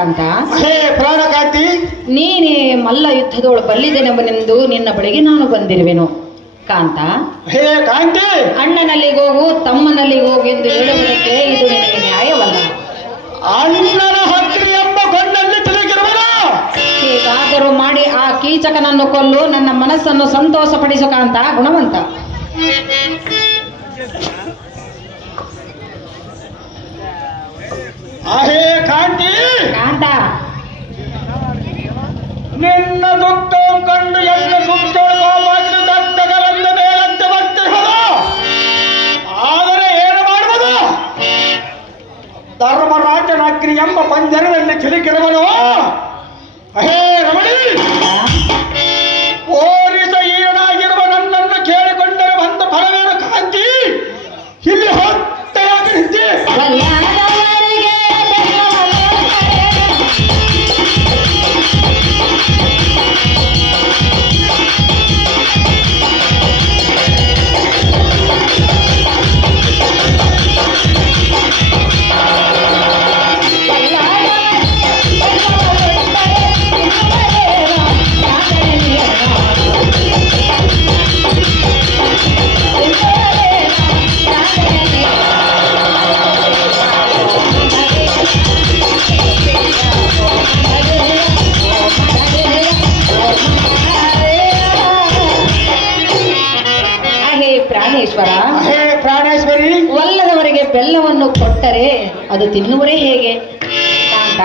ಕಾಂತ. ಹೇ ಪ್ರಾಣಕಾಂತಿ, ನೀನೇ ಮಲ್ಲ ಯುದ್ಧದೊಳು ಬಲ್ಲಿದೆನೆಂಬನೆಂದು ನಿನ್ನ ಬಳಿಗೆ ನಾನು ಬಂದಿರುವೆನು ಕಾಂತ. ಹೇ ಕಾಂತಿ, ಅಣ್ಣನಲ್ಲಿಗೆ ಹೋಗು ತಮ್ಮನಲ್ಲಿಗೆ ಹೋಗು ಎಂದು ಹೇಳುವುದಕ್ಕೆ ಇದು ನಿನಗೆ ನ್ಯಾಯವಲ್ಲ. ಅಣ್ಣನ ಹಕ್ರಿ ಎಂಬ ಕೊಂಡಲ್ಲಿ ತಿಳಿಗಿರುವನು. ಹೇಗಾದರೂ ಮಾಡಿ ಆ ಕೀಚಕನನ್ನು ಕೊಲ್ಲು, ನನ್ನ ಮನಸ್ಸನ್ನು ಸಂತೋಷಪಡಿಸು ಕಾಂತ ಗುಣವಂತ. ಹೇ ಕಾಂತಿ ಕಾಂತ, ನಿನ್ನ ದುಃಖ ಕಂಡು ಎಲ್ಲ ದತ್ತಗಲಂದ ಮೇಲಂತೆ ಬರ್ತಿರುವುದು. ಆದರೆ ಏನು ಮಾಡುವುದು? ಧರ್ಮರಾಜನ ಅಗ್ನಿ ಎಂಬ ಪಂಜರದಲ್ಲಿ ಸಿಲುಕಿರುವನು. ಹೇ ರಮಣಿ, ಓರಿಸ ಈಡಾಗಿರುವ ನನ್ನನ್ನು ಕೇಳಿಕೊಂಡರೆ ಬಂದ ಫಲವೇನು ಕಾಂತಿ? ಇಲ್ಲಿ ಹೊತ್ತೆಯಾಗಿ ನಿಂತಿ ಪ್ರಾಣೇಶ್ವರ. ಹೇ ಪ್ರಾಣೇಶ್ವರಿ, ಒಲ್ಲದವರಿಗೆ ಬೆಲ್ಲವನ್ನು ಕೊಟ್ಟರೆ ಅದು ತಿನ್ನುವರೇ ಹೇಗೆ ಕಾಂತ?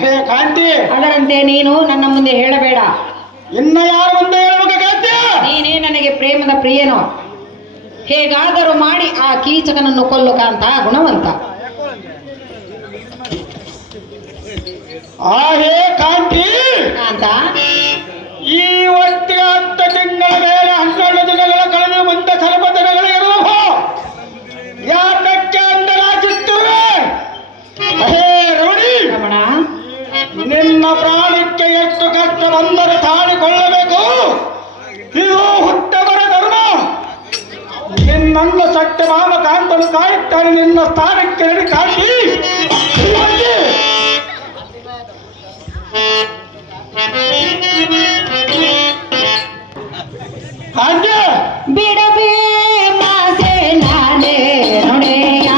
ಹೇ ಕಾಂತಿ, ಅದರಂತೆ ನೀನು ನನ್ನ ಮುಂದೆ ಹೇಳಬೇಡ. ಇನ್ನ ಯಾರು ಮುಂದೆ ಹೇಳಬೇಕು ಕಾಂತಿ? ನೀನೇ ನನಗೆ ಪ್ರೇಮದ ಪ್ರಿಯನು. ಹೇಗಾದರೂ ಮಾಡಿ ಆ ಕೀಚಕನನ್ನು ಕೊಲ್ಲು ಕಾಂತ ಗುಣವಂತ. ಹೇ ಕಾಂತಿ ಕಾಂತ, ಈ ಒಟ್ಟಿಗೆ 10 ತಿಂಗಳ ಮೇಲೆ 12 ದಿನಗಳ ಕಳೆದು ಮುಂದೆ ಸ್ವಲ್ಪ ದಿನಗಳಿರುವ ಯಾತಕ್ಕೆ ಅಂದಲಾಗಿತ್ತುವೆ? ಹೇ ರಮಣಿ, ರಮಣ, ನಿನ್ನ ಪ್ರಾಣಕ್ಕೆ ಎಷ್ಟು ಕಷ್ಟ ಬಂದರೆ ತಾಳಿಕೊಳ್ಳಬೇಕು. ಇದು ಹುಟ್ಟವರ ಧರ್ಮ. ನಿನ್ನನ್ನು ಸತ್ಯಭಾಮ ಕಾಂತನು ಕಾಯುತ್ತಾನೆ. ನಿನ್ನ ಸ್ಥಾನಕ್ಕೆ ನಡಿ ಕಾಂತಿ. ಹಾಗೆ ಬಿಡಬೇ ಮಾಸೆ ನಾನೇ ನೊಡೆಯ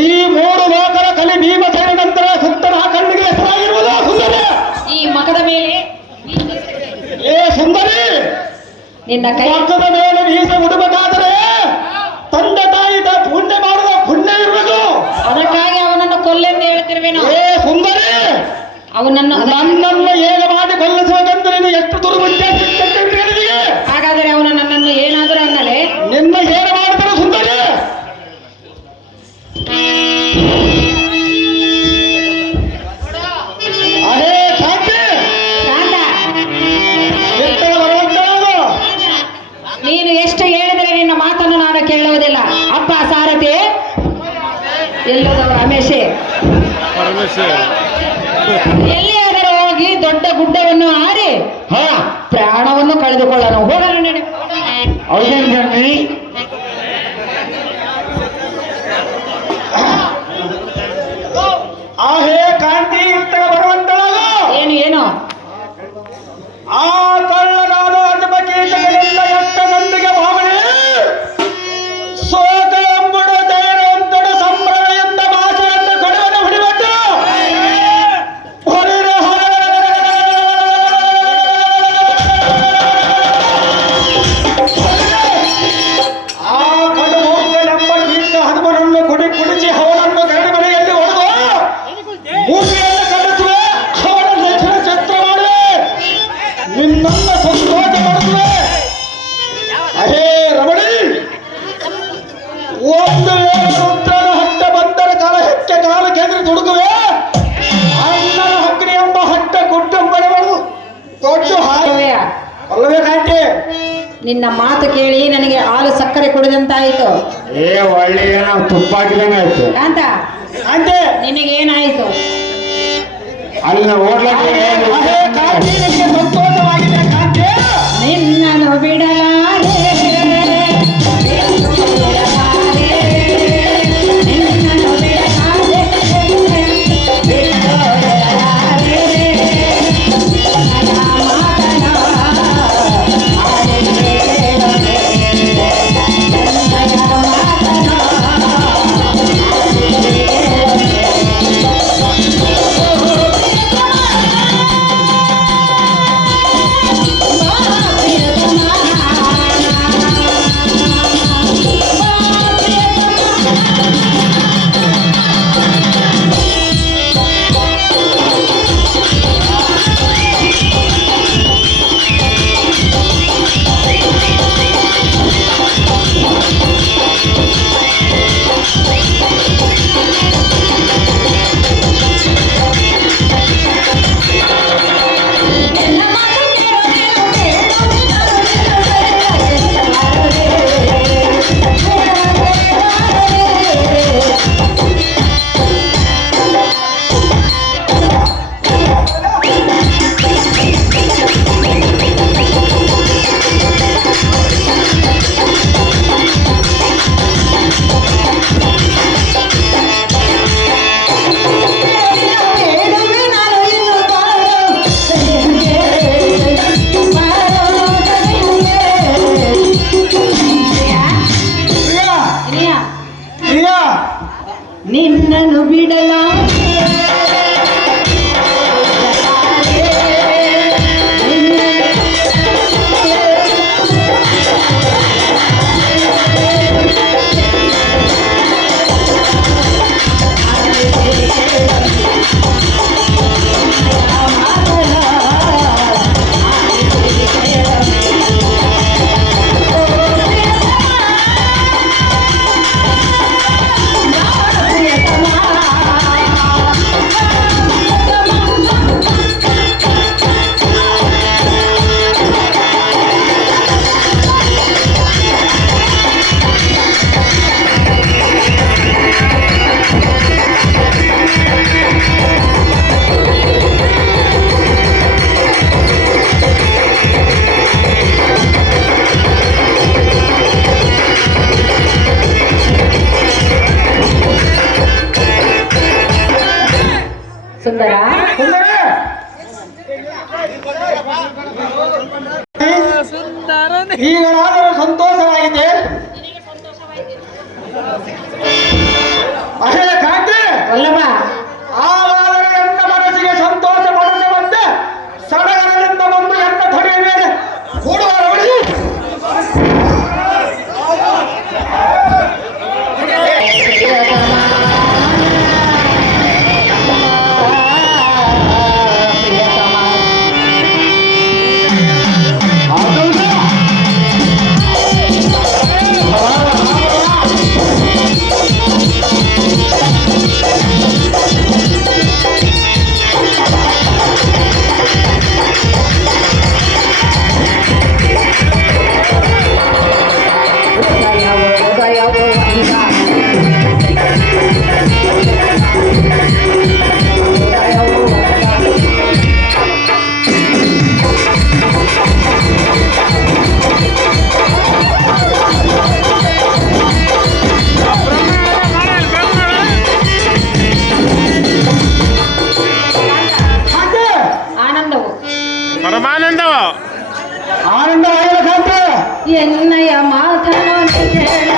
ಈ 3 ಲೋಕದ ಕಲಿ ಭೀಮಸೇನ ನಂತರ ಸುತ್ತನ ಕಣ್ಣಿಗೆ ಹೆಸರಾಗಿರುವುದು ಸುಂದರಿ. ಈ ಮಕದ ಮೇಲೆ ಸುಂದರಿ, ನಿನ್ನ ಕೈ ಮಕ್ಕದ ಮೇಲೆ ಮೀಸೆ ಉಡಬೇಕಾದರೆ ತಂದೆ ತಾಯಿ ಪುಣ್ಯ ಮಾಡುವ ಪುಣ್ಯ ಇರಬೇಕು. ಅದಕ್ಕಾಗಿ ಅವನನ್ನು ಕೊಲ್ಲೆಂದು ಹೇಳ್ತಿರುವೆನು. ಸುಂದರಿ, ಅವನನ್ನು ನನ್ನನ್ನು ಹೇಗೆ ಮಾಡಿ ಕೊಲ್ಲಿಸಬೇಕಂತ ನೀನು ಎಷ್ಟು ದುರ್ಬುದ್ಧಿ. ಹಾಗಾದರೆ ಅವನು ನನ್ನನ್ನು ಏನಾದರೂ ಅನ್ನಲೇ ನಿನ್ನ ಏನು ಮಾಡಿದರು ಸುಂದರಿ? ನೀನು ಎಷ್ಟು ಹೇಳಿದರೆ ನಿನ್ನ ಮಾತನ್ನು ನಾನು ಕೇಳುವುದಿಲ್ಲ. ಅಪ್ಪ ಸಾರಥಿ, ಎಲ್ಲದವರು ರಮೇಶೆ, ಎಲ್ಲಿಯಾದರೂ ಹೋಗಿ ದೊಡ್ಡ ಗುಡ್ಡವನ್ನು ಹಾರಿ ಪ್ರಾಣವನ್ನು ಕಳೆದುಕೊಳ್ಳೋಣ. ಹೋಗೋಣ ನಡೆ. ಹೇ ಕಾಂತಿ, ಇತ್ತ ಬರುವಂತಳಲ್ಲ. ಏನು ಆ ಕಳ್ಳನಾದ ಅಜಬಕೀಟಗಳಿಂದ ಎಷ್ಟ ನಂದಿಗೆ ಭಾವನೆ ಸೋತ ಎಂಬುಡು ಧೈರ್ಯವಂತಡು ಸಂಭ್ರಮೆಯಿಂದ ಭಾಷೆಯನ್ನು ಕಡಿಮೆ ಹೊಡಿಬಟ್ಟು ಒಂದು ವೇಳೆ ರುದ್ರನ ಹಟ್ಟ ಬಂದರೆ ಕಾಲ ಹೆಚ್ಚೆ ಕಾಲ ಕೆಂದ್ರೆ ದುಡುಕುವೆ ಅಣ್ಣನ ಹಕ್ರಿ ಎಂಬ ಹಟ್ಟ ಕುಟುಂಬಗಳು ದೊಡ್ಡ ಅವ್ಯ, ಅಲ್ಲವೇ ಕಾಂಟಿ? ನಿನ್ನ ಮಾತು ಕೇಳಿ ನನಗೆ ಹಾಲು ಸಕ್ಕರೆ ಕುಡಿದಂತಾಯಿತು. ಏ ಒಳ್ಳೆ ಏನೋ ತುಪ್ಪ ಹಾಕಿದಂಗೆ ಆಯ್ತು. ಕಾಂತ, ಕಾಂಟಿ ನಿನಗೇನಾಯಿತು? ಅಲ್ಲಿ ಓಡ್ಲಕ್ಕೆ ಅಹೇ ಕಾಂಟಿ, ನಿನಗೆ ಸಂತೋಷವಾಗಿದೆ ಕಾಂಟಿ? ನಿನ್ನನ್ನು ಬಿಡಲಾರೆ, ನಿನ್ನನ್ನು ಬಿಡಲಾರೆ, ಬಿಡಲಾರೆ. ನನ್ನ ಮಾತನ ಆಲಿಸಿ ಕೇಳೋಣೆ, ನನ್ನ ಮಾತನ ಆಲಿಸಿ ಕೇಳೋಣೆ. ನಿನ್ನನ್ನು ಬಿಡಲಾರೆ, ಸುಂದರ. ಈಗ ನಾನು ಸಂತೋಷವಾಗಿದೆ. ಅಹೇ ಕಾಂತಿ, ವಲ್ಲಭ, ಆವಾದರೆ ನನ್ನ ಮನಸ್ಸಿಗೆ ಸಂತೋಷ ಪಡದೆ ಬಂದೆ ಸಡಗರದಿಂದ ಬಂದು ಎನ್ನ ತೊಡೆಯ ಮೇಲೆ ಕೂಡುವ ನೋಡಿ. ಪರಮಾನಂದವ ಆನಂದ ಕಾಂತಿ. ಎನ್ನಯ ಮಾತನ್ನು ಕೇಳ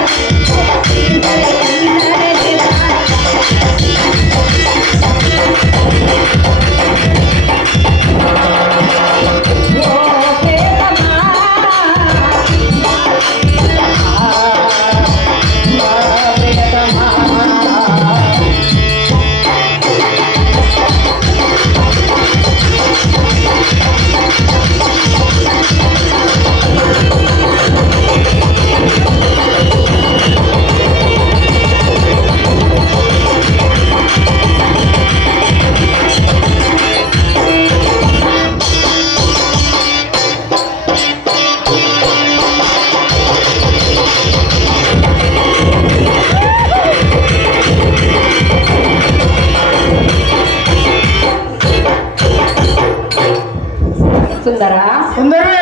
ಸುಂದರ ಸುಂದರಿ